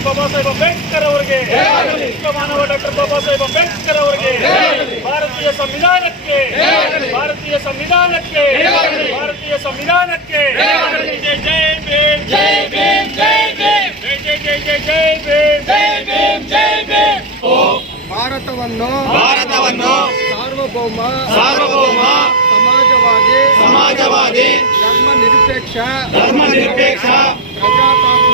Doctor Baba Saheb Ambedkar ಅವರಿಗೆ. ಮಾನವ doctor Baba Saheb Ambedkar ಅವರಿಗೆ. ಭಾರತೀಯ ಸಂವಿಧಾನಕ್ಕೆ. ಭಾರತೀಯ ಸಂವಿಧಾನಕ್ಕೆ. ಭಾರತೀಯ ಸಂವಿಧಾನಕ್ಕೆ. ಜೈ ಜೈ ಭೀಮ್. ಜೈ ಭೀಮ್ ಜೈ ಭೀಮ್. ಜೈ ಜೈ ಜೈ ಜೈ ಜೈ ಭೀಮ್. ಜೈ ಭೀಮ್ ಜೈ ಭೀಮ್. ಭಾರತವನ್ನು ಭಾರತವನ್ನು ಸಾರ್ವಭೌಮ ಸಾರ್ವಭೌಮ ಸಮಾಜವಾದಿ ಸಮಾಜವಾದಿ ಧರ್ಮ ನಿರಪೇಕ್ಷ ಧರ್ಮ ನಿರಪೇಕ್ಷ ಪ್ರಜಾತಾಂತ್ರಿಕ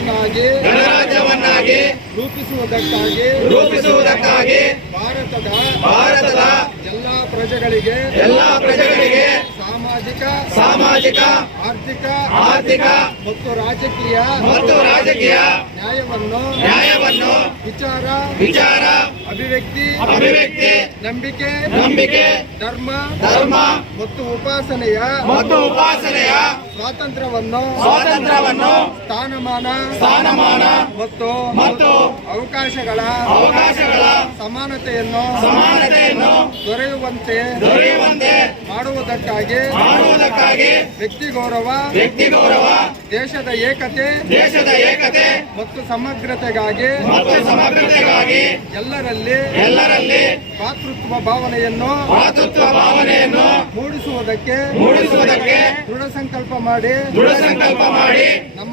ಗಣರಾಜ್ಯವನ್ನಾಗಿ ಗಣರಾಜ್ಯವನ್ನಾಗಿ ರೂಪಿಸುವುದಕ್ಕಾಗಿ ರೂಪಿಸುವುದಕ್ಕಾಗಿ ಭಾರತದ ಭಾರತದ ಎಲ್ಲಾ ಪ್ರಜೆಗಳಿಗೆ ಎಲ್ಲಾ ಪ್ರಜೆಗಳಿಗೆ ಸಾಮಾಜಿಕ ಸಾಮಾಜಿಕ ಆರ್ಥಿಕ ಆರ್ಥಿಕ ಮತ್ತು ರಾಜಕೀಯ ಮತ್ತು ರಾಜಕೀಯ ನ್ಯಾಯವನ್ನು ನ್ಯಾಯವನ್ನು ವಿಚಾರ ವಿಚಾರ ಅಭಿವ್ಯಕ್ತಿ ಅಭಿವ್ಯಕ್ತಿ ನಂಬಿಕೆ ನಂಬಿಕೆ ಧರ್ಮ ಧರ್ಮ ಮತ್ತು ಉಪಾಸನೆಯ ಮತ್ತು ಉಪಾಸನೆಯ ಸ್ವಾತಂತ್ರ್ಯವನ್ನು ಸ್ವಾತಂತ್ರ್ಯವನ್ನು ಸ್ಥಾನಮಾನ ಸ್ಥಾನಮಾನ ಮತ್ತು ಮತ್ತು ಅವಕಾಶಗಳ ಅವಕಾಶಗಳ ಸಮಾನತೆಯನ್ನು ಸಮಾನತೆಯನ್ನು ದೊರೆಯುವಂತೆ ದೊರೆಯುವಂತೆ ಮಾಡುವುದಕ್ಕಾಗಿ ಮಾಡುವುದಕ್ಕಾಗಿ ವ್ಯಕ್ತಿ ಗೌರವ ವ್ಯಕ್ತಿ ಗೌರವ ದೇಶದ ಏಕತೆ ದೇಶದ ಏಕತೆ ಮತ್ತು ಸಮಗ್ರತೆಗಾಗಿ ಮತ್ತು ಸಮಗ್ರತೆಗಾಗಿ ಎಲ್ಲರಲ್ಲಿ ಎಲ್ಲರಲ್ಲಿ ಭಾತೃತ್ವ ಭಾವನೆಯನ್ನು ಮಾತೃತ್ವ ಭಾವನೆಯನ್ನು ಮೂಡಿಸುವುದಕ್ಕೆ ಮೂಡಿಸುವುದಕ್ಕೆ ದೃಢ ಸಂಕಲ್ಪ ಮಾಡಿ ದೃಢ ಸಂಕಲ್ಪ ಮಾಡಿ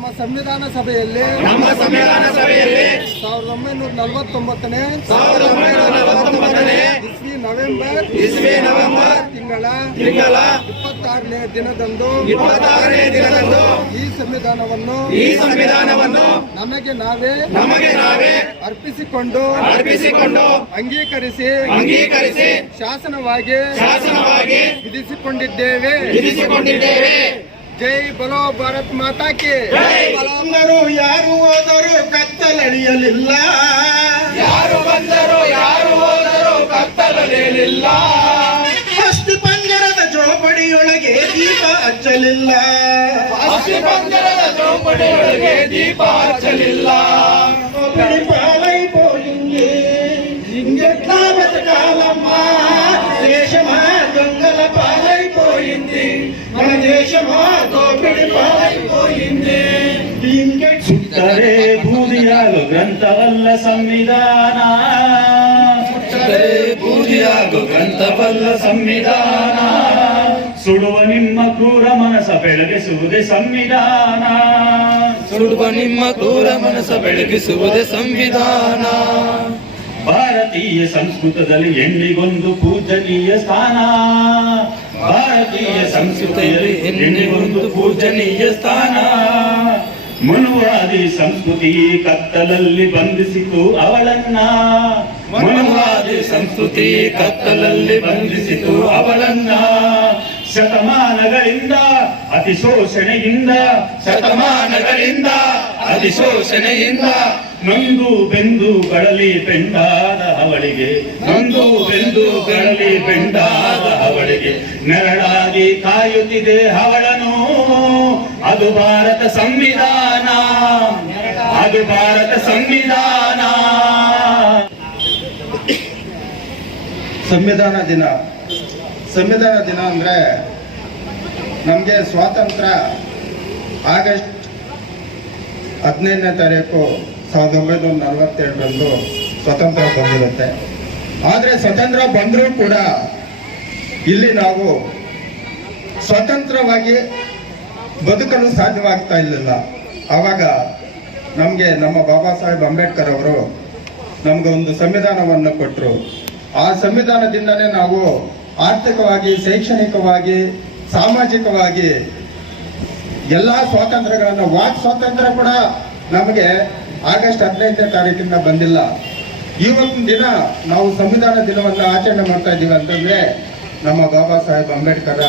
ನಮ್ಮ ಸಂವಿಧಾನ ಸಭೆಯಲ್ಲಿ ನಮ್ಮ ಸಂವಿಧಾನ ಸಭೆಯಲ್ಲಿ ಸಾವಿರದ ಒಂಬೈನೂರ ನಲವತ್ತೊಂಬತ್ತನೇ ಸಾವಿರದ ಒಂಬೈನೂರ ನಲವತ್ತೊಂಬತ್ತನೇ ಇಸ್ವಿ ನವೆಂಬರ್ ಇಸ್ವಿ ನವೆಂಬರ್ ತಿಂಗಳ ತಿಂಗಳ ಇಪ್ಪತ್ತಾರನೇ ದಿನದಂದು ಇಪ್ಪತ್ತಾರನೇ ದಿನದಂದು ಈ ಸಂವಿಧಾನವನ್ನು ಈ ಸಂವಿಧಾನವನ್ನು ನಮಗೆ ನಾವೇ ನಮಗೆ ನಾವೇ ಅರ್ಪಿಸಿಕೊಂಡು ಅರ್ಪಿಸಿಕೊಂಡು ಅಂಗೀಕರಿಸಿ ಅಂಗೀಕರಿಸಿ ಶಾಸನವಾಗಿ ಶಾಸನವಾಗಿ ವಿಧಿಸಿಕೊಂಡಿದ್ದೇವೆ. ವಿಧಿಸಿಕೊಂಡಿದ್ದೇವೆ. ಜೈ ಬಲೋ ಭಾರತ್ ಮಾತಾಕೆ ಎಲ್ಲರೂ ಯಾರು ಹೋದರು ಕತ್ತಲಳಿಯಲಿಲ್ಲ ಯಾರು ಬಂದರು ಯಾರು ಹೋದರು ಕತ್ತಲಿಯಲಿಲ್ಲ ಅಷ್ಟು ಪಂಜರದ ಜೋಪಡಿಯೊಳಗೆ ದೀಪ ಹಚ್ಚಲಿಲ್ಲ. ಅಷ್ಟು ಪಂಜರದ ಜೋಪಡಿಯೊಳಗೆ ದೀಪ ಹಚ್ಚಲಿಲ್ಲ. ಕಾಲಮ್ಮ ದೇಶ ಮಾ ಗಂಗಲ ಪಾ పాలైపోయింది మన దేశమా దోపిడి పాలైపోయింది ಸುತ್ತರೆ ಬೂದಿಯಾಗು ಗ್ರಂಥವಲ್ಲ ಸಂವಿಧಾನ ಸುತ್ತರೆ ಬೂದಿಯಾಗು ಗ್ರಂಥವಲ್ಲ ಸಂವಿಧಾನ ಸುಡುವ ನಿಮ್ಮ ಕ್ರೂರ ಮನಸ ಬೆಳಗಿಸುವುದೇ ಸಂವಿಧಾನ ಸುಡುವ ನಿಮ್ಮ ಕ್ರೂರ ಮನಸ್ಸ ಬೆಳಗಿಸುವುದೇ ಸಂವಿಧಾನ ಭಾರತೀಯ ಸಂಸ್ಕೃತದಲ್ಲಿ ಹೆಣ್ಣಿಗೊಂದು ಪೂಜನೀಯ ಸ್ಥಾನ. ಭಾರತೀಯ ಸಂಸ್ಕೃತಿಯಲ್ಲಿ ಹೆಣ್ಣಿಗೊಂದು ಪೂಜನೀಯ ಸ್ಥಾನ. ಮನುವಾದಿ ಸಂಸ್ಕೃತಿ ಕತ್ತಲಲ್ಲಿ ಬಂಧಿಸಿತು ಅವಳನ್ನ. ಮನುವಾದಿ ಸಂಸ್ಕೃತಿ ಕತ್ತಲಲ್ಲಿ ಬಂಧಿಸಿತು ಅವಳನ್ನ. ಶತಮಾನಗಳಿಂದ, ಅತಿಶೋಷಣೆಯಿಂದ, ಶತಮಾನಗಳಿಂದ ಅತಿಶೋಷಣೆಯಿಂದ ನೊಂದು ಬೆಂದು ಬಳಲಿ ಬೆಂಡಾದ ಅವಳಿಗೆ, ನೊಂದು ಬೆಂದು ಬಳಲಿ ಬೆಂಡಾದ ಅವಳಿಗೆ, ನೆರಳಾಗಿ ಕಾಯುತ್ತಿದೆ ಅವಳನು ಅದು ಭಾರತ ಸಂವಿಧಾನ, ಅದು ಭಾರತ ಸಂವಿಧಾನ. ಸಂವಿಧಾನ ದಿನ. ಸಂವಿಧಾನ ದಿನ ಅಂದ್ರೆ ನಮಗೆ ಸ್ವಾತಂತ್ರ್ಯ ಆಗಸ್ಟ್ ಹದಿನೈದನೇ ತಾರೀಕು ಸಾವಿರದ ಒಂಬೈನೂರ ನಲವತ್ತೆರಡರಂದು ಸ್ವತಂತ್ರ ಬಂದಿರುತ್ತೆ. ಆದರೆ ಸ್ವತಂತ್ರ ಬಂದರೂ ಕೂಡ ಇಲ್ಲಿ ನಾವು ಸ್ವತಂತ್ರವಾಗಿ ಬದುಕಲು ಸಾಧ್ಯವಾಗ್ತಾ ಇರಲಿಲ್ಲ ಆವಾಗ ನಮಗೆ ನಮ್ಮ ಬಾಬಾ ಸಾಹೇಬ್ ಅಂಬೇಡ್ಕರ್ ಅವರು ನಮಗೆ ಒಂದು ಸಂವಿಧಾನವನ್ನು ಕೊಟ್ಟರು ಆ ಸಂವಿಧಾನದಿಂದನೇ ನಾವು ಆರ್ಥಿಕವಾಗಿ, ಶೈಕ್ಷಣಿಕವಾಗಿ, ಸಾಮಾಜಿಕವಾಗಿ ಎಲ್ಲ ಸ್ವಾತಂತ್ರ್ಯಗಳನ್ನು ವಾಕ್ ಸ್ವಾತಂತ್ರ್ಯ ಕೂಡ ನಮಗೆ ಆಗಸ್ಟ್ ಹದಿನೈದನೇ ತಾರೀಕಿಂದ ಬಂದಿಲ್ಲ. ಇವತ್ತಿನ ದಿನ ನಾವು ಸಂವಿಧಾನ ದಿನವನ್ನು ಆಚರಣೆ ಮಾಡ್ತಾ ಇದ್ದೀವಿ ಅಂತಂದ್ರೆ ನಮ್ಮ ಬಾಬಾ ಸಾಹೇಬ್ ಅಂಬೇಡ್ಕರ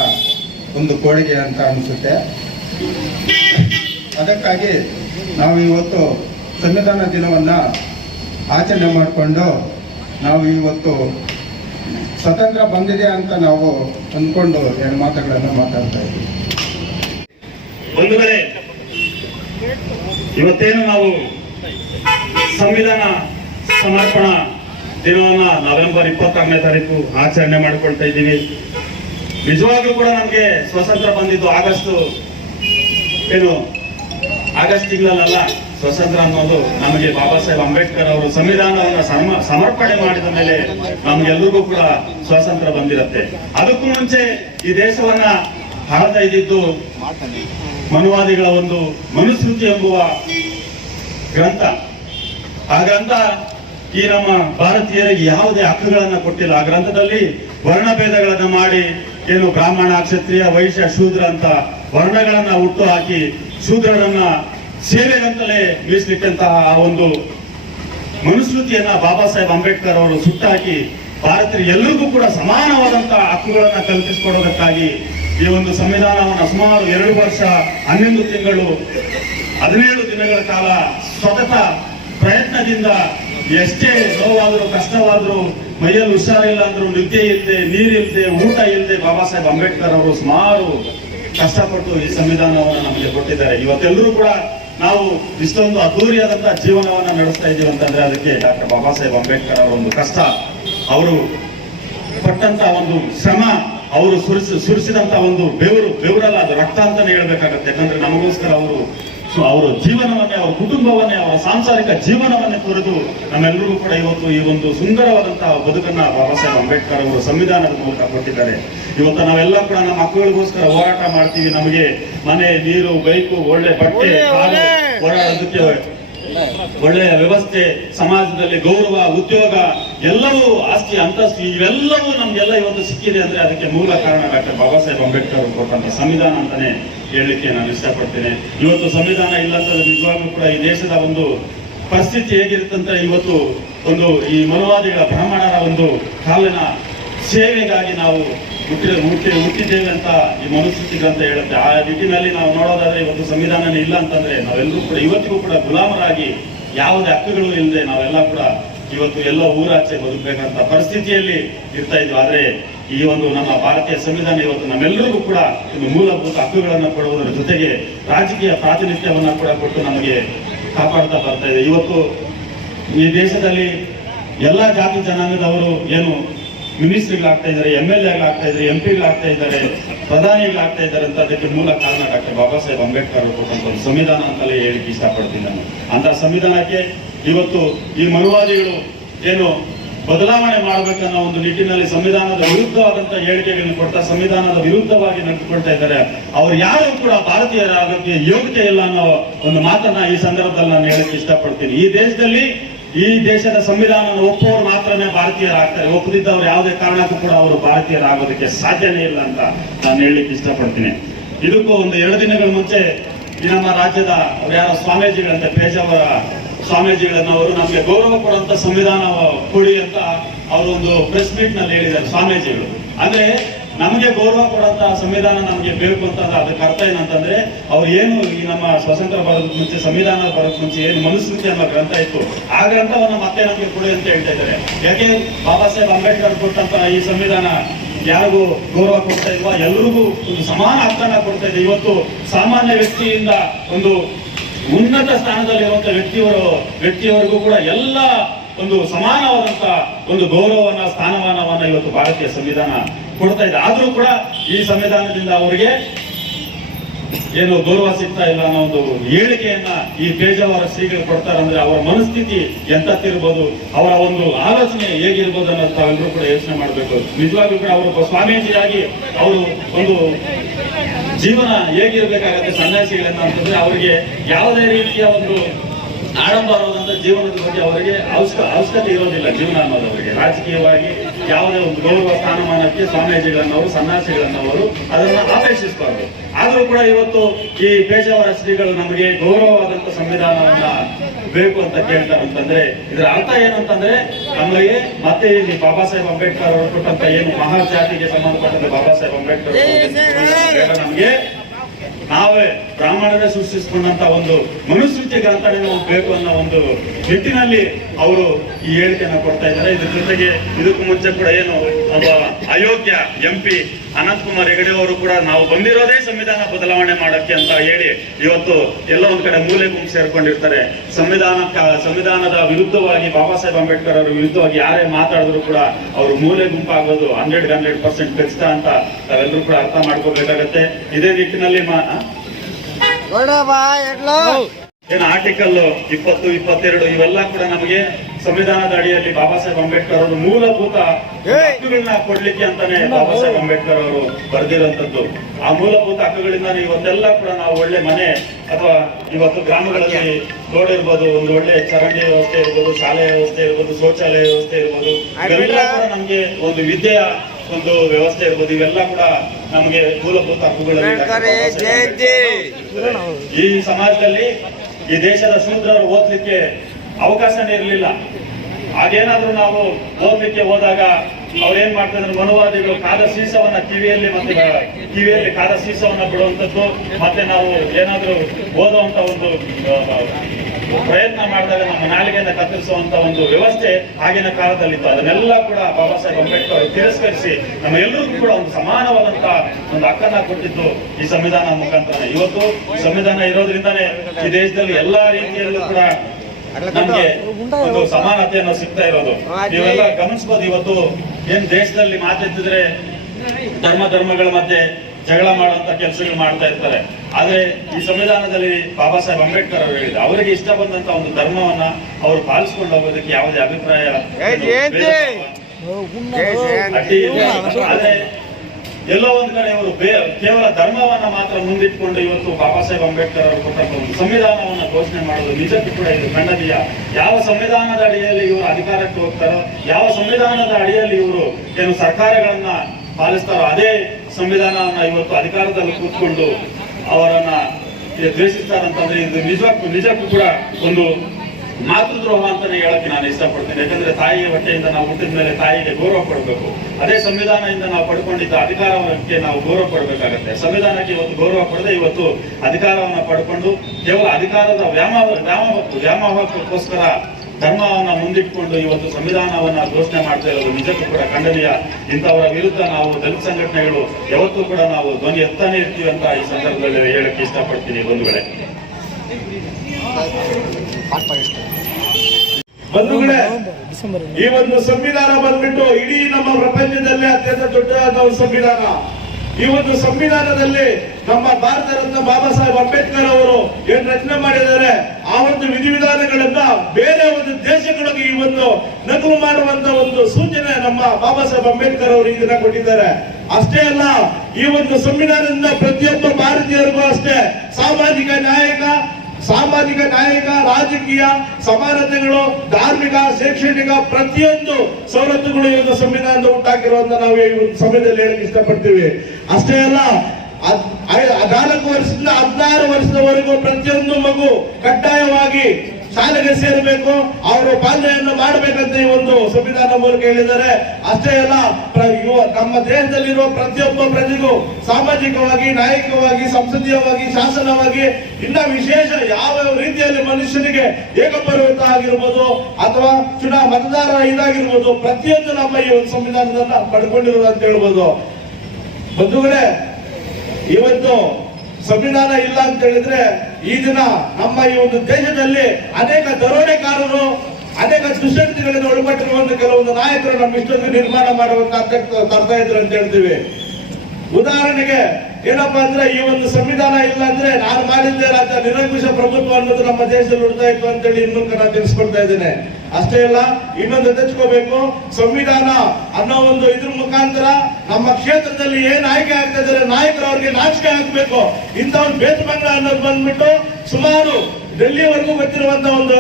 ಒಂದು ಕೊಡುಗೆ ಅಂತ ಅನಿಸುತ್ತೆ. ಅದಕ್ಕಾಗಿ ನಾವು ಇವತ್ತು ಸಂವಿಧಾನ ದಿನವನ್ನ ಆಚರಣೆ ಮಾಡಿಕೊಂಡು ನಾವು ಇವತ್ತು ಸ್ವತಂತ್ರ ಬಂದಿದೆ ಅಂತ ನಾವು ಅಂದ್ಕೊಂಡು ಎರಡು ಮಾತುಗಳನ್ನು ಮಾತಾಡ್ತಾ ಇದ್ದೀವಿ. ಬಂಧುಗಳೇ, ಇವತ್ತೇನು ನಾವು ಸಂವಿಧಾನ ಸಮರ್ಪಣಾ ದಿನವನ್ನ ನವೆಂಬರ್ ಇಪ್ಪತ್ತಾರನೇ ತಾರೀಕು ಆಚರಣೆ ಮಾಡಿಕೊಳ್ತಾ ಇದ್ದೀವಿ. ನಿಜವಾಗ್ಲೂ ಕೂಡ ನಮಗೆ ಸ್ವಾತಂತ್ರ್ಯ ಬಂದಿದ್ದು ಆಗಸ್ಟ್ ಏನು, ಆಗಸ್ಟ್ ತಿಂಗಳಲ್ಲ ಸ್ವಾತಂತ್ರ್ಯ ಅನ್ನೋದು ನಮಗೆ ಬಾಬಾ ಸಾಹೇಬ್ ಅಂಬೇಡ್ಕರ್ ಅವರು ಸಂವಿಧಾನವನ್ನು ಸಮ- ಸಮರ್ಪಣೆ ಮಾಡಿದ ಮೇಲೆ ನಮ್ಗೆಲ್ರಿಗೂ ಕೂಡ ಸ್ವಾತಂತ್ರ್ಯ ಬಂದಿರತ್ತೆ. ಅದಕ್ಕೂ ಮುಂಚೆ ಈ ದೇಶವನ್ನ ಹಾಡ್ತಾ ಇದ್ದಿದ್ದು ಮನುವಾದಿಗಳ ಒಂದು ಮನುಸ್ಮೃತಿ ಎಂಬುವ ಗ್ರಂಥ. ಆ ಗ್ರಂಥ ಈ ನಮ್ಮ ಭಾರತೀಯರಿಗೆ ಯಾವುದೇ ಹಕ್ಕುಗಳನ್ನು ಕೊಟ್ಟಿಲ್ಲ. ಆ ಗ್ರಂಥದಲ್ಲಿ ವರ್ಣಭೇದಗಳನ್ನು ಮಾಡಿ ಏನು ಬ್ರಾಹ್ಮಣ, ಕ್ಷತ್ರಿಯ, ವೈಶ್ಯ, ಶೂದ್ರ ಅಂತ ವರ್ಣಗಳನ್ನ ಹುಟ್ಟು ಹಾಕಿ ಶೂದ್ರರನ್ನ ಸೇವೆಗಂತಲೇ ಮೀಸಲಿಟ್ಟಂತಹ ಆ ಒಂದು ಮನುಸ್ಮೃತಿಯನ್ನ ಬಾಬಾ ಸಾಹೇಬ್ ಅಂಬೇಡ್ಕರ್ ಅವರು ಸುಟ್ಟಾಕಿ ಭಾರತೀಯ ಎಲ್ಲರಿಗೂ ಕೂಡ ಸಮಾನವಾದಂತಹ ಹಕ್ಕುಗಳನ್ನು ಕಲ್ಪಿಸಿಕೊಡೋದಕ್ಕಾಗಿ ಈ ಒಂದು ಸಂವಿಧಾನವನ್ನು ಸುಮಾರು ಎರಡು ವರ್ಷ, ಹನ್ನೊಂದು ತಿಂಗಳು, ಹದಿನೇಳು ದಿನಗಳ ಕಾಲ ಸತತ ಪ್ರಯತ್ನದಿಂದ ಎಷ್ಟೇ ನೋವಾದರೂ, ಕಷ್ಟವಾದರೂ, ಮೈಯಲ್ಲಿ ಹುಷಾರಿಲ್ಲ ಅಂದ್ರೂ, ನಿದ್ದೆ ಇಲ್ಲದೆ ನೀರಿಲ್ಲದೆ ಊಟ ಇಲ್ಲದೆ ಬಾಬಾ ಸಾಹೇಬ್ ಅಂಬೇಡ್ಕರ್ ಅವರು ಸುಮಾರು ಕಷ್ಟಪಟ್ಟು ಈ ಸಂವಿಧಾನವನ್ನು ನಮಗೆ ಕೊಟ್ಟಿದ್ದಾರೆ. ಇವತ್ತೆಲ್ಲರೂ ಕೂಡ ನಾವು ಇಷ್ಟೊಂದು ಅದ್ದೂರಿಯಾದಂತಹ ಜೀವನವನ್ನು ನಡೆಸ್ತಾ ಇದ್ದೀವಿ ಅಂತಂದ್ರೆ ಅದಕ್ಕೆ ಡಾಕ್ಟರ್ ಬಾಬಾ ಸಾಹೇಬ್ ಅಂಬೇಡ್ಕರ್ ಅವರ ಒಂದು ಕಷ್ಟ. ಅವರು ಪಟ್ಟಂತ ಒಂದು ಶ್ರಮ ಅವರು ಸುರಿಸ ಸುರಿಸಿದಂತ ಒಂದು ಬೆವರು ಬೆವರಲ್ಲ ಅದು ರಕ್ತ ಅಂತಾನೆ ಹೇಳ್ಬೇಕಾಗತ್ತೆ. ಯಾಕಂದ್ರೆ ನಮಗೋಸ್ಕರ ಅವರು ಸೊ ಅವರ ಜೀವನವನ್ನೇ ಅವರ ಕುಟುಂಬವನ್ನೇ ಅವರ ಸಾಂಸಾರಿಕ ಜೀವನವನ್ನೇ ತೊರೆದು ನಮ್ಮೆಲ್ಲರಿಗೂ ಕೂಡ ಇವತ್ತು ಈ ಒಂದು ಸುಂದರವಾದಂತಹ ಬದುಕನ್ನ ಬಾಬಾ ಸಾಹೇಬ್ ಅಂಬೇಡ್ಕರ್ ಅವರು ಸಂವಿಧಾನದ ಮೂಲಕ ಕೊಟ್ಟಿದ್ದಾರೆ. ಇವತ್ತು ನಾವೆಲ್ಲ ಕೂಡ ನಮ್ಮ ಮಕ್ಕಳಿಗೋಸ್ಕರ ಹೋರಾಟ ಮಾಡ್ತೀವಿ. ನಮಗೆ ಮನೆ ನೀರು ಬೈಕು ಒಳ್ಳೆ ಬಟ್ಟೆ ಹೋರಾಡೋದಕ್ಕೆ ಒಳ್ಳೆಯ ವ್ಯವಸ್ಥೆ ಸಮಾಜದಲ್ಲಿ ಗೌರವ, ಉದ್ಯೋಗ, ಎಲ್ಲವೂ ಆಸ್ತಿ, ಅಂತಸ್ತು, ಇವೆಲ್ಲವೂ ನಮ್ಗೆಲ್ಲ ಇವತ್ತು ಸಿಕ್ಕಿದೆ ಅಂದ್ರೆ ಅದಕ್ಕೆ ಮೂಲ ಕಾರಣ ಡಾಕ್ಟರ್ ಬಾಬಾ ಸಾಹೇಬ್ ಅಂಬೇಡ್ಕರ್ ಕೊಟ್ಟಂತ ಸಂವಿಧಾನ ಅಂತಾನೆ ಹೇಳಲಿಕ್ಕೆ ನಾನು ಇಷ್ಟಪಡ್ತೇನೆ. ಇವತ್ತು ಸಂವಿಧಾನ ಇಲ್ಲ ಅಂತಂದ್ರೆ ನಿಜವಾಗ್ಲೂ ಕೂಡ ಈ ದೇಶದ ಒಂದು ಪರಿಸ್ಥಿತಿ ಹೇಗಿರುತ್ತಂತ ಇವತ್ತು ಒಂದು ಈ ಮನುವಾದಿಗಳ ಬ್ರಾಹ್ಮಣರ ಒಂದು ಕಾಲಿನ ಸೇವೆಗಾಗಿ ನಾವು ಹುಟ್ಟಿ ಹುಟ್ಟಿ ಹುಟ್ಟಿದ್ದೇವೆ ಅಂತ ಈ ಮನುಸ್ಮೃತಿ ಅಂತ ಹೇಳುತ್ತೆ. ಆ ನಿಟ್ಟಿನಲ್ಲಿ ನಾವು ನೋಡೋದಾದ್ರೆ ಇವತ್ತು ಸಂವಿಧಾನನೇ ಇಲ್ಲ ಅಂತಂದ್ರೆ ನಾವೆಲ್ಲರೂ ಕೂಡ ಇವತ್ತಿಗೂ ಕೂಡ ಗುಲಾಮರಾಗಿ ಯಾವುದೇ ಹಕ್ಕುಗಳು ಇಲ್ಲದೆ ನಾವೆಲ್ಲ ಕೂಡ ಇವತ್ತು ಎಲ್ಲ ಊರಾಚೆ ಬದುಕಬೇಕಂತ ಪರಿಸ್ಥಿತಿಯಲ್ಲಿ ಇರ್ತಾ ಇದ್ವಿ. ಆದ್ರೆ ಈ ಒಂದು ನಮ್ಮ ಭಾರತೀಯ ಸಂವಿಧಾನ ಇವತ್ತು ನಮ್ಮೆಲ್ಲರಿಗೂ ಕೂಡ ಮೂಲಭೂತ ಹಕ್ಕುಗಳನ್ನು ಕೊಡುವುದರ ಜೊತೆಗೆ ರಾಜಕೀಯ ಪ್ರಾತಿನಿಧ್ಯವನ್ನು ಕೂಡ ಕೊಟ್ಟು ನಮಗೆ ಕಾಪಾಡ್ತಾ ಬರ್ತಾ ಇದೆ. ಇವತ್ತು ಈ ದೇಶದಲ್ಲಿ ಎಲ್ಲ ಜಾತಿ ಜನಾಂಗದವರು ಏನು ಮಿನಿಸ್ಟ್ರಿಗಳಾಗ್ತಾ ಇದ್ದಾರೆ, ಎಂ ಎಲ್ ಎಗಳಾಗ್ತಾ ಇದ್ದಾರೆ, ಎಂ ಪಿಗಳಾಗ್ತಾ ಇದ್ದಾರೆ, ಪ್ರಧಾನಿಗಳಾಗ್ತಾ ಇದ್ದಾರೆ ಅಂತ ಅದಕ್ಕೆ ಮೂಲ ಕಾರಣ ಡಾಕ್ಟರ್ ಬಾಬಾ ಸಾಹೇಬ್ ಅಂಬೇಡ್ಕರ್ ಅವರು ಕೊಟ್ಟಂತ ಒಂದು ಸಂವಿಧಾನ ಅಂತಲೇ ಹೇಳಿಕ್ಕೆ ಇಷ್ಟಪಡ್ತೀನಿ ನಾನು. ಅಂತ ಸಂವಿಧಾನಕ್ಕೆ ಇವತ್ತು ಈ ಮನುವಾದಿಗಳು ಏನು ಬದಲಾವಣೆ ಮಾಡಬೇಕನ್ನೋ ಒಂದು ನಿಟ್ಟಿನಲ್ಲಿ ಸಂವಿಧಾನದ ವಿರುದ್ಧವಾದಂತ ಹೇಳಿಕೆಗಳನ್ನು ಕೊಡ್ತಾ, ಸಂವಿಧಾನದ ವಿರುದ್ಧವಾಗಿ ನಡೆದುಕೊಳ್ತಾ ಇದ್ದಾರೆ. ಅವ್ರು ಯಾರು ಕೂಡ ಭಾರತೀಯರಾಗಕ್ಕೆ ಯೋಗ್ಯತೆ ಇಲ್ಲ ಅನ್ನೋ ಒಂದು ಮಾತನ್ನ ಈ ಸಂದರ್ಭದಲ್ಲಿ ನಾನು ಹೇಳಕ್ಕೆ ಇಷ್ಟಪಡ್ತೀನಿ. ಈ ದೇಶದಲ್ಲಿ ಈ ದೇಶದ ಸಂವಿಧಾನವನ್ನು ಒಪ್ಪುವವರು ಮಾತ್ರನೇ ಭಾರತೀಯರಾಗ್ತಾರೆ. ಒಪ್ಪದಿದ್ದವರು ಯಾವುದೇ ಕಾರಣಕ್ಕೂ ಕೂಡ ಅವರು ಭಾರತೀಯರಾಗೋದಕ್ಕೆ ಸಾಧ್ಯನೇ ಇಲ್ಲ ಅಂತ ನಾನು ಹೇಳಲಿಕ್ಕೆ ಇಷ್ಟಪಡ್ತೀನಿ. ಇದಕ್ಕೂ ಒಂದು ಎರಡು ದಿನಗಳ ಮುಂಚೆ ಈ ನಮ್ಮ ರಾಜ್ಯದ ಯಾರ ಸ್ವಾಮೀಜಿಗಳಂತೆ ಪೇಜಾವರ ಸ್ವಾಮೀಜಿಗಳನ್ನ ಅವರು ನಮಗೆ ಗೌರವ ಕೊಡುವಂತ ಸಂವಿಧಾನ ಕೊಡಿ ಅಂತ ಅವರು ಒಂದು ಪ್ರೆಸ್ ಮೀಟ್ನಲ್ಲಿ ಹೇಳಿದ್ದಾರೆ ಸ್ವಾಮೀಜಿಗಳು. ಅಂದ್ರೆ ನಮಗೆ ಗೌರವ ಕೊಡುವಂತಹ ಸಂವಿಧಾನ ನಮಗೆ ಬೇಕು ಅಂತ ಅದಕ್ಕೆ ಅರ್ಥ ಏನಂತಂದ್ರೆ ಅವ್ರು ಏನು ಈ ನಮ್ಮ ಸ್ವತಂತ್ರ ಬರೋದಕ್ಕೆ ಮುಂಚೆ, ಸಂವಿಧಾನ ಬರೋದಕ್ಕೆ ಮುಂಚೆ ಏನು ಮನುಸ್ಮೃತಿ ಅನ್ನೋ ಗ್ರಂಥ ಇತ್ತು ಗ್ರಂಥವನ್ನ ಮತ್ತೆ ನಮಗೆ ಕೊಡಿ ಅಂತ ಹೇಳ್ತಾ ಇದ್ದಾರೆ. ಯಾಕೆ ಬಾಬಾ ಸಾಹೇಬ್ ಅಂಬೇಡ್ಕರ್ ಕೊಟ್ಟಂತ ಈ ಸಂವಿಧಾನ ಯಾರಿಗೂ ಗೌರವ ಕೊಡ್ತಾ ಇಲ್ವಾ? ಎಲ್ರಿಗೂ ಒಂದು ಸಮಾನ ಹಕ್ಕನ್ನ ಕೊಡ್ತಾ ಇದೆ. ಇವತ್ತು ಸಾಮಾನ್ಯ ವ್ಯಕ್ತಿಯಿಂದ ಒಂದು ಉನ್ನತ ಸ್ಥಾನದಲ್ಲಿರುವಂತ ವ್ಯಕ್ತಿಯವರು, ವ್ಯಕ್ತಿಯವರೆಗೂ ಕೂಡ ಎಲ್ಲ ಒಂದು ಸಮಾನವಾದಂತ ಒಂದು ಗೌರವವನ್ನ, ಸ್ಥಾನಮಾನವನ್ನ ಇವತ್ತು ಭಾರತೀಯ ಸಂವಿಧಾನ ಕೊಡ್ತಾ ಇದೆ. ಆದರೂ ಕೂಡ ಈ ಸಂವಿಧಾನದಿಂದ ಅವರಿಗೆ ಏನು ಗೌರವ ಸಿಗ್ತಾ ಇಲ್ಲ ಅನ್ನೋ ಒಂದು ಹೇಳಿಕೆಯನ್ನ ಈ ಪೇಜಾವರ ಶ್ರೀಗಳು ಕೊಡ್ತಾರೆ ಅಂದ್ರೆ ಅವರ ಮನಸ್ಥಿತಿ ಎಂತತ್ತಿರ್ಬೋದು, ಅವರ ಒಂದು ಆಲೋಚನೆ ಹೇಗಿರ್ಬೋದು ಅನ್ನೋದು ತಾವೆಲ್ಲರೂ ಕೂಡ ಯೋಚನೆ ಮಾಡಬೇಕು. ನಿಜವಾಗ್ಲೂ ಕೂಡ ಅವರು ಸ್ವಾಮೀಜಿಯಾಗಿ ಅವರು ಒಂದು ಜೀವನ ಹೇಗಿರ್ಬೇಕಾಗತ್ತೆ ಸನ್ಯಾಸಿಗಳನ್ನ ಅಂತಂದ್ರೆ ಅವರಿಗೆ ಯಾವುದೇ ರೀತಿಯ ಒಂದು ಆಡಂಬರವಾದಂತ ಜೀವನದ ಬಗ್ಗೆ ಅವರಿಗೆ ಅವಶ್ಯ ಅವಶ್ಯಕತೆ ಇರೋದಿಲ್ಲ ಜೀವನ ಅನ್ನೋದವರಿಗೆ ರಾಜಕೀಯವಾಗಿ ಯಾವುದೇ ಒಂದು ಗೌರವ ಸ್ಥಾನಮಾನಕ್ಕೆ ಸ್ವಾಮೀಜಿಗಳನ್ನವರು ಸನ್ಯಾಸಿಗಳನ್ನವರು ಅದನ್ನ ಅಪೇಕ್ಷಿಸಬಾರದು ಆದರೂ ಕೂಡ ಇವತ್ತು ಈ ಪೇಜಾವರ ಶ್ರೀಗಳು ನಮಗೆ ಗೌರವವಾದಂತ ಸಂವಿಧಾನವನ್ನ ಬೇಕು ಅಂತ ಕೇಳ್ತಾರೆ ಅಂತಂದ್ರೆ ಇದರ ಅರ್ಥ ಏನಂತಂದ್ರೆ ನಮಗೆ ಮತ್ತೆ ಇಲ್ಲಿ ಬಾಬಾ ಸಾಹೇಬ್ ಅಂಬೇಡ್ಕರ್ ಅವರು ಕೊಟ್ಟಂತ ಏನು ಮಹಾಜಾತಿಗೆ ಸಂಬಂಧಪಟ್ಟಂತೆ ಬಾಬಾ ಸಾಹೇಬ್ ಅಂಬೇಡ್ಕರ್ ನಮಗೆ. ನಾವೇ ಬ್ರಾಹ್ಮಣರೇ ಸೃಷ್ಟಿಸಿಕೊಂಡಂತ ಒಂದು ಮನುಸೃತಿ ಗ್ರಂಥನೇ ನಾವು ಬೇಕು ಅನ್ನೋ ಒಂದು ನಿಟ್ಟಿನಲ್ಲಿ ಅವರು ಈ ಹೇಳಿಕೆಯನ್ನು ಕೊಡ್ತಾ ಇದ್ದಾರೆ. ಇದ್ರ ಜೊತೆಗೆ ಇದಕ್ಕೂ ಮುಂಚೆ ಕೂಡ ಏನು ಒಬ್ಬ ಅಯೋಗ್ಯ ಎಂ ಪಿ ಅನಂತಕುಮಾರ್ ಹೆಗಡೆ ಅವರು ಕೂಡ ನಾವು ಬಂದಿರೋದೇ ಸಂವಿಧಾನ ಬದಲಾವಣೆ ಮಾಡಕ್ಕೆ ಅಂತ ಹೇಳಿ ಇವತ್ತು ಎಲ್ಲ ಒಂದ್ ಕಡೆ ಮೂಲೆ ಗುಂಪು ಸೇರ್ಕೊಂಡಿರ್ತಾರೆ. ಸಂವಿಧಾನ ಸಂವಿಧಾನದ ವಿರುದ್ಧವಾಗಿ ಬಾಬಾ ಸಾಹೇಬ್ ಅಂಬೇಡ್ಕರ್ ಅವರ ವಿರುದ್ಧವಾಗಿ ಯಾರೇ ಮಾತಾಡಿದ್ರು ಕೂಡ ಅವರು ಮೂಲೆ ಗುಂಪಾಗೋದು ಹಂಡ್ರೆಡ್ ಹಂಡ್ರೆಡ್ ಪರ್ಸೆಂಟ್ ಖಚಿತ ಅಂತ ತಾವೆಲ್ಲರೂ ಕೂಡ ಅರ್ಥ ಮಾಡ್ಕೋಬೇಕಾಗತ್ತೆ. ಇದೇ ನಿಟ್ಟಿನಲ್ಲಿ ಏನು ಆರ್ಟಿಕಲ್ ಇಪ್ಪತ್ತು ಇಪ್ಪತ್ತೆರಡು ಇವೆಲ್ಲ ಕೂಡ ನಮಗೆ ಸಂವಿಧಾನದ ಅಡಿಯಲ್ಲಿ ಬಾಬಾ ಸಾಹೇಬ್ ಅಂಬೇಡ್ಕರ್ ಅವರು ಮೂಲಭೂತ ಹಕ್ಕುಗಳನ್ನ ಕೊಡ್ಲಿಕ್ಕೆ ಅಂತಾನೆ ಬಾಬಾ ಸಾಹೇಬ್ ಅಂಬೇಡ್ಕರ್ ಅವರು ಬರೆದಿರುವಂತದ್ದು ಆ ಮೂಲಭೂತ ಹಕ್ಕುಗಳಿಂದ ಇವತ್ತೆಲ್ಲ ಕೂಡ ನಾವು ಒಳ್ಳೆ ಮನೆ ಅಥವಾ ಇವತ್ತು ಗ್ರಾಮಗಳಲ್ಲಿ ನೋಡಿರ್ಬೋದು ಒಂದು ಒಳ್ಳೆ ಚರಂಡಿ ವ್ಯವಸ್ಥೆ ಇರ್ಬೋದು ಶಾಲೆ ವ್ಯವಸ್ಥೆ ಇರ್ಬೋದು ಶೌಚಾಲಯ ವ್ಯವಸ್ಥೆ ಇರ್ಬೋದು. ಇವೆಲ್ಲ ಕೂಡ ನಮ್ಗೆ ಒಂದು ವಿದ್ಯೆಯ ಒಂದು ವ್ಯವಸ್ಥೆ ಇರ್ಬೋದು. ಇವೆಲ್ಲ ಕೂಡ ನಮಗೆ ಮೂಲಭೂತ ಹಕ್ಕುಗಳಲ್ಲಿ ಈ ಸಮಾಜದಲ್ಲಿ ಈ ದೇಶದ ಶೂದ್ರರು ಓದ್ಲಿಕ್ಕೆ ಅವಕಾಶನೇ ಇರಲಿಲ್ಲ. ಹಾಗೇನಾದ್ರೂ ನಾವು ಓದಲಿಕ್ಕೆ ಹೋದಾಗ ಅವ್ರೇನ್ ಮಾಡ್ತಿದ್ರು ಮನುವಾದಿಗಳು ಕಾದ ಸೀಸವನ್ನ ಕಿವಿಯಲ್ಲಿ ಮತ್ತೆ ಕಿವಿಯಲ್ಲಿ ಕಾದ ಸೀಸವನ್ನ ಬಿಡುವಂತದ್ದು ಮತ್ತೆ ನಾವು ಏನಾದ್ರೂ ಓದುವಂತ ಒಂದು ಪ್ರಯತ್ನ ಮಾಡಿದಾಗ ನಮ್ಮ ನಾಲಿಗೆಯನ್ನ ಕತ್ತರಿಸುವಂತ ಒಂದು ವ್ಯವಸ್ಥೆ ಆಗಿನ ಕಾಲದಲ್ಲಿತ್ತು. ಅದನ್ನೆಲ್ಲ ಕೂಡ ಬಾಬಾ ಸಾಹೇಬ್ ಅಂಬೇಡ್ಕರ್ ತಿರಸ್ಕರಿಸಿ ನಮ್ಮ ಎಲ್ಲರಿಗೂ ಕೂಡ ಒಂದು ಸಮಾನವಾದಂತ ಒಂದು ಹಕ್ಕನ್ನ ಕೊಟ್ಟಿದ್ದು ಈ ಸಂವಿಧಾನ ಮುಖಾಂತರ ಇವತ್ತು ಸಂವಿಧಾನ ಇರೋದ್ರಿಂದಾನೇ ಈ ದೇಶದಲ್ಲಿ ಎಲ್ಲಾ ರೀತಿಯಲ್ಲೂ ಕೂಡ ನಮ್ಗೆ ಒಂದು ಸಮಾನತೆಯನ್ನು ಸಿಗ್ತಾ ಇರೋದು. ನೀವೆಲ್ಲ ಗಮನಿಸಬಹುದು ಇವತ್ತು ಏನ್ ದೇಶದಲ್ಲಿ ಮಾತಾಡ್ತಿದ್ರೆ ಧರ್ಮ ಧರ್ಮಗಳ ಮಧ್ಯೆ ಜಗಳ ಮಾಡುವಂತ ಕೆಲಸಗಳು ಮಾಡ್ತಾ ಇರ್ತಾರೆ. ಆದ್ರೆ ಈ ಸಂವಿಧಾನದಲ್ಲಿ ಬಾಬಾ ಸಾಹೇಬ್ ಅಂಬೇಡ್ಕರ್ ಅವರು ಹೇಳಿದ್ರು ಅವರಿಗೆ ಇಷ್ಟ ಬಂದಂತ ಒಂದು ಧರ್ಮವನ್ನ ಅವರು ಪಾಲಿಸ್ಕೊಂಡು ಹೋಗೋದಕ್ಕೆ ಯಾವುದೇ ಅಭಿಪ್ರಾಯ. ಆದ್ರೆ ಎಲ್ಲೋ ಒಂದು ಕಡೆ ಇವರು ಕೇವಲ ಧರ್ಮವನ್ನ ಮಾತ್ರ ಮುಂದಿಟ್ಕೊಂಡು ಇವತ್ತು ಬಾಬಾ ಸಾಹೇಬ್ ಅಂಬೇಡ್ಕರ್ ಅವರು ಕೊಟ್ಟಂತ ಒಂದು ಸಂವಿಧಾನವನ್ನ ಘೋಷಣೆ ಮಾಡೋದು ನಿಜಕ್ಕೂ ಕೂಡ ಇದು ಖಂಡನೀಯ. ಯಾವ ಸಂವಿಧಾನದ ಅಡಿಯಲ್ಲಿ ಇವರು ಅಧಿಕಾರಕ್ಕೆ ಹೋಗ್ತಾರೋ, ಯಾವ ಸಂವಿಧಾನದ ಅಡಿಯಲ್ಲಿ ಇವರು ಏನು ಸರ್ಕಾರಗಳನ್ನ ಪಾಲಿಸ್ತಾರೋ ಅದೇ ಸಂವಿಧಾನವನ್ನ ಇವತ್ತು ಅಧಿಕಾರದಲ್ಲಿ ಕೂತ್ಕೊಂಡು ಅವರನ್ನ ದ್ವೇಷಿಸ್ತಾರಂತಂದ್ರೆ ಇದು ನಿಜಕ್ಕೂ ನಿಜಕ್ಕೂ ಕೂಡ ಒಂದು ಮಾತೃದ್ರೋಹ ಅಂತಾನೆ ಹೇಳಕ್ಕೆ ನಾನು ಇಷ್ಟಪಡ್ತೀನಿ. ಯಾಕಂದ್ರೆ ತಾಯಿಯ ಹೊಟ್ಟೆಯಿಂದ ನಾವು ಹುಟ್ಟಿದ ಮೇಲೆ ತಾಯಿಗೆ ಗೌರವ ಕೊಡಬೇಕು. ಅದೇ ಸಂವಿಧಾನದಿಂದ ನಾವು ಪಡ್ಕೊಂಡಿದ್ದ ಅಧಿಕಾರಕ್ಕೆ ನಾವು ಗೌರವ ಕೊಡಬೇಕಾಗತ್ತೆ. ಸಂವಿಧಾನಕ್ಕೆ ಇವತ್ತು ಗೌರವ ಕೊಡದೆ ಇವತ್ತು ಅಧಿಕಾರವನ್ನ ಪಡ್ಕೊಂಡು ಕೇವಲ ಅಧಿಕಾರದ ವ್ಯಾಮ ವ್ಯಾಮ, ವ್ಯಾಮೋಹಕ್ಕೋಸ್ಕರ ಧರ್ಮವನ್ನ ಮುಂದಿಟ್ಕೊಂಡು ಇವತ್ತು ಸಂವಿಧಾನವನ್ನ ಘೋಷಣೆ ಮಾಡ್ತಾ ಇರೋದು ನಿಜಕ್ಕೂ ಕೂಡ ಖಂಡನೀಯ. ಇಂಥವರ ವಿರುದ್ಧ ನಾವು ದಲಿತ ಸಂಘಟನೆಗಳು ಯಾವತ್ತೂ ಕೂಡ ನಾವು ಧ್ವನಿ ಎತ್ತಾನೆ ಇರ್ತೀವಿ ಅಂತ ಈ ಸಂದರ್ಭದಲ್ಲಿ ಹೇಳಕ್ಕೆ ಇಷ್ಟಪಡ್ತೀನಿ ಬಂಧುಗಳೇ. ಬಂಧುಗಳೇ ಈ ಒಂದು ಸಂವಿಧಾನ ಬಂದ್ಬಿಟ್ಟು ಇಡೀ ನಮ್ಮ ಪ್ರಪಂಚದಲ್ಲೇ ಅತ್ಯಂತ ದೊಡ್ಡದಾದ ಒಂದು ಸಂವಿಧಾನ. ಈ ಒಂದು ಸಂವಿಧಾನದಲ್ಲಿ ನಮ್ಮ ಭಾರತ ರತ್ನ ಬಾಬಾ ಸಾಹೇಬ್ ಅಂಬೇಡ್ಕರ್ ಅವರು ಏನ್ ರಚನೆ ಮಾಡಿದ್ದಾರೆ ಆ ಒಂದು ವಿಧಿವಿಧಾನಗಳನ್ನ ಬೇರೆ ಒಂದು ದೇಶಗಳಿಗೆ ಈ ಒಂದು ನಕಲು ಮಾಡುವಂತ ಒಂದು ಸೂಚನೆ ನಮ್ಮ ಬಾಬಾ ಸಾಹೇಬ್ ಅಂಬೇಡ್ಕರ್ ಅವರು ಈ ದಿನ ಕೊಟ್ಟಿದ್ದಾರೆ. ಅಷ್ಟೇ ಅಲ್ಲ ಈ ಒಂದು ಸಂವಿಧಾನದಿಂದ ಪ್ರತಿಯೊಬ್ಬ ಭಾರತೀಯರಿಗೂ ಅಷ್ಟೇ ಸಾಮಾಜಿಕ ನ್ಯಾಯಿಕ ಸಾಮಾಜಿಕ ನ್ಯಾಯಿಕ, ರಾಜಕೀಯ, ಸಮಾನತೆಗಳು, ಧಾರ್ಮಿಕ, ಶೈಕ್ಷಣಿಕ ಪ್ರತಿಯೊಂದು ಸವಲತ್ತುಗಳು ಇವತ್ತು ಸಂವಿಧಾನದ ಉಂಟಾಗಿರುವಂತ ನಾವು ಈ ಒಂದು ಸಮಯದಲ್ಲಿ ಹೇಳಕ್ ಇಷ್ಟಪಡ್ತೀವಿ. ಅಷ್ಟೇ ಅಲ್ಲ ನಾಲ್ಕು ವರ್ಷದಿಂದ ಹದಿನಾರು ವರ್ಷದವರೆಗೂ ಪ್ರತಿಯೊಂದು ಮಗು ಕಡ್ಡಾಯವಾಗಿ ಶಾಲೆಗೆ ಸೇರಬೇಕು, ಅವರು ಪಾಲನೆಯನ್ನು ಮಾಡಬೇಕಂತ ಈ ಒಂದು ಸಂವಿಧಾನ ಮೂಲಕ ಹೇಳಿದ್ದಾರೆ. ಅಷ್ಟೇ ಅಲ್ಲ ನಮ್ಮ ದೇಶದಲ್ಲಿರುವ ಪ್ರತಿಯೊಬ್ಬ ಪ್ರಜೆಗೂ ಸಾಮಾಜಿಕವಾಗಿ ನ್ಯಾಯಿಕವಾಗಿ ಸಂಸದೀಯವಾಗಿ, ಶಾಸನವಾಗಿ, ಇನ್ನ ವಿಶೇಷ ಯಾವ ರೀತಿಯಲ್ಲಿ ಮನುಷ್ಯನಿಗೆ ಏಕಪರ್ವತ ಆಗಿರ್ಬೋದು ಅಥವಾ ಚುನಾ ಮತದಾರ ಇದಾಗಿರ್ಬೋದು, ಪ್ರತಿಯೊಂದು ನಮ್ಮ ಈ ಒಂದು ಸಂವಿಧಾನದನ್ನ ಪಡ್ಕೊಂಡಿರೋದು ಅಂತ ಹೇಳ್ಬೋದು. ಬಂಧುಗಳೇ, ಇವತ್ತು ಸಂವಿಧಾನ ಇಲ್ಲ ಅಂತ ಹೇಳಿದ್ರೆ ಈ ದಿನ ನಮ್ಮ ಈ ಒಂದು ದೇಶದಲ್ಲಿ ಅನೇಕ ದರೋಡೆಕಾರರು ಅನೇಕ ದುಶಕ್ತಿಗಳನ್ನು ಒಳಪಟ್ಟಿರುವಂತ ಕೆಲವೊಂದು ನಾಯಕರು ನಮ್ಮ ಇಷ್ಟೊಂದು ನಿರ್ಮಾಣ ಮಾಡುವಂತ ತರ್ತಾ ಇದ್ರು ಅಂತ ಹೇಳ್ತೀವಿ. ಉದಾಹರಣೆಗೆ ಏನಪ್ಪಾ ಅಂದ್ರೆ ಈ ಒಂದು ಸಂವಿಧಾನ ಇಲ್ಲ ಅಂದ್ರೆ ನಾನು ಮಾಡಿದ್ದೆ ರಾಜ್ಯ ನಿರಂಕುಶ ಪ್ರಭುತ್ವ ಅನ್ನೋದು ನಮ್ಮ ದೇಶದಲ್ಲಿ ಉಡ್ತಾ ಇತ್ತು ಅಂತೇಳಿ ಇನ್ನು ನಾನು ತಿಳಿಸ್ಕೊಡ್ತಾ ಇದ್ದೇನೆ. ಅಷ್ಟೇ ಅಲ್ಲ, ಇನ್ನೊಂದು ತೆಚ್ಕೋಬೇಕು ಸಂವಿಧಾನ ಅನ್ನೋ ಒಂದು ಇದ್ರ ಮುಖಾಂತರ ನಮ್ಮ ಕ್ಷೇತ್ರದಲ್ಲಿ ಏನ್ ಆಯ್ಕೆ ಆಗ್ತಾ ಇದ್ದಾರೆ, ನಾಯಕರು ಅವ್ರಿಗೆ ನಾಚಿಕೆ ಹಾಕ್ಬೇಕು ಇಂಥ ಒಂದು ಅನ್ನೋದು ಬಂದ್ಬಿಟ್ಟು ಸುಮಾರು ಡೆಲ್ಲಿವರೆಗೂ ಗೊತ್ತಿರುವಂತ ಒಂದು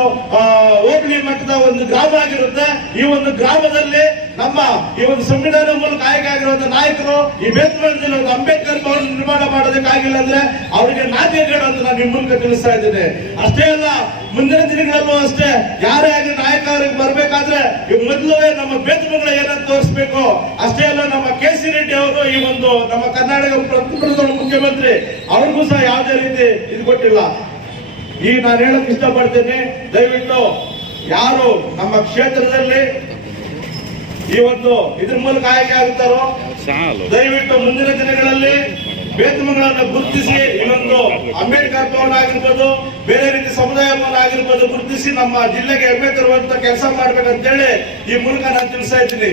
ಹೋಬಳಿ ಮಟ್ಟದ ಒಂದು ಗ್ರಾಮ ಆಗಿರುತ್ತೆ. ಈ ಒಂದು ಗ್ರಾಮದಲ್ಲಿ ನಮ್ಮ ಈ ಒಂದು ಸಂವಿಧಾನ ಮೂಲಕ ಆಯ್ಕೆ ಆಗಿರುವಂತ ನಾಯಕರು ಈ ಬೇತಮಂಡಲದಲ್ಲಿ ಒಂದು ಅಂಬೇಡ್ಕರ್ ಭವನ ನಿರ್ಮಾಣ ಮಾಡೋದಕ್ಕಾಗಿಲ್ಲ ಅಂದ್ರೆ ಅವರಿಗೆ ನಾಚಿಕೆ ಅಂತ ನಾನು ನಿಮ್ಮ ಮೂಲಕ ತಿಳಿಸ್ತಾ ಇದ್ದೇನೆ. ಅಷ್ಟೇ ಅಲ್ಲ ಮುಂದಿನ ದಿನಗಳಲ್ಲೂ ಅಷ್ಟೇ ಯಾರೇ ಆಗಲಿ ನಾಯಕರಿಗೆ ಬರಬೇಕಾದ್ರೆ ಮೊದಲು ನಮ್ಮ ಬೇತಮಂಗಳ ಏನಂತ ತೋರಿಸಬೇಕು. ಅಷ್ಟೇ ಅಲ್ಲ, ನಮ್ಮ ಕೆ ಸಿ ರೆಡ್ಡಿ ಅವರು ಈ ಒಂದು ನಮ್ಮ ಕರ್ನಾಟಕ ಪ್ರತಿಪಕ್ಷದ ಮುಖ್ಯಮಂತ್ರಿ, ಅವ್ರಿಗೂ ಸಹ ಯಾವುದೇ ರೀತಿ ಇದು ಕೊಟ್ಟಿಲ್ಲ. ಈ ನಾನು ಹೇಳಕ್ ಇಷ್ಟಪಡ್ತೇನೆ, ದಯವಿಟ್ಟು ಯಾರು ನಮ್ಮ ಕ್ಷೇತ್ರದಲ್ಲಿ ಈ ಒಂದು ಇದ್ರ ಮೂಲಕ ಆಯ್ಕೆ ಆಗುತ್ತಾರೋ, ದಯವಿಟ್ಟು ಮುಂದಿನ ದಿನಗಳಲ್ಲಿ ಬೇತುಮಗಳನ್ನು ಗುರುತಿಸಿ ಇನ್ನೊಂದು ಅಂಬೇಡ್ಕರ್ ಭವನ ಆಗಿರ್ಬೋದು ಬೇರೆ ರೀತಿ ಸಮುದಾಯ ಭವನ ಆಗಿರ್ಬೋದು ಗುರುತಿಸಿ ನಮ್ಮ ಜಿಲ್ಲೆಗೆ ಹೆಮ್ಮೆ ತರುವಂತ ಕೆಲಸ ಮಾಡ್ಬೇಕಂತೇಳಿ ಈ ಮೂಲಕ ನಾನು ತಿಳಿಸ್ತಾ ಇದ್ದೀನಿ.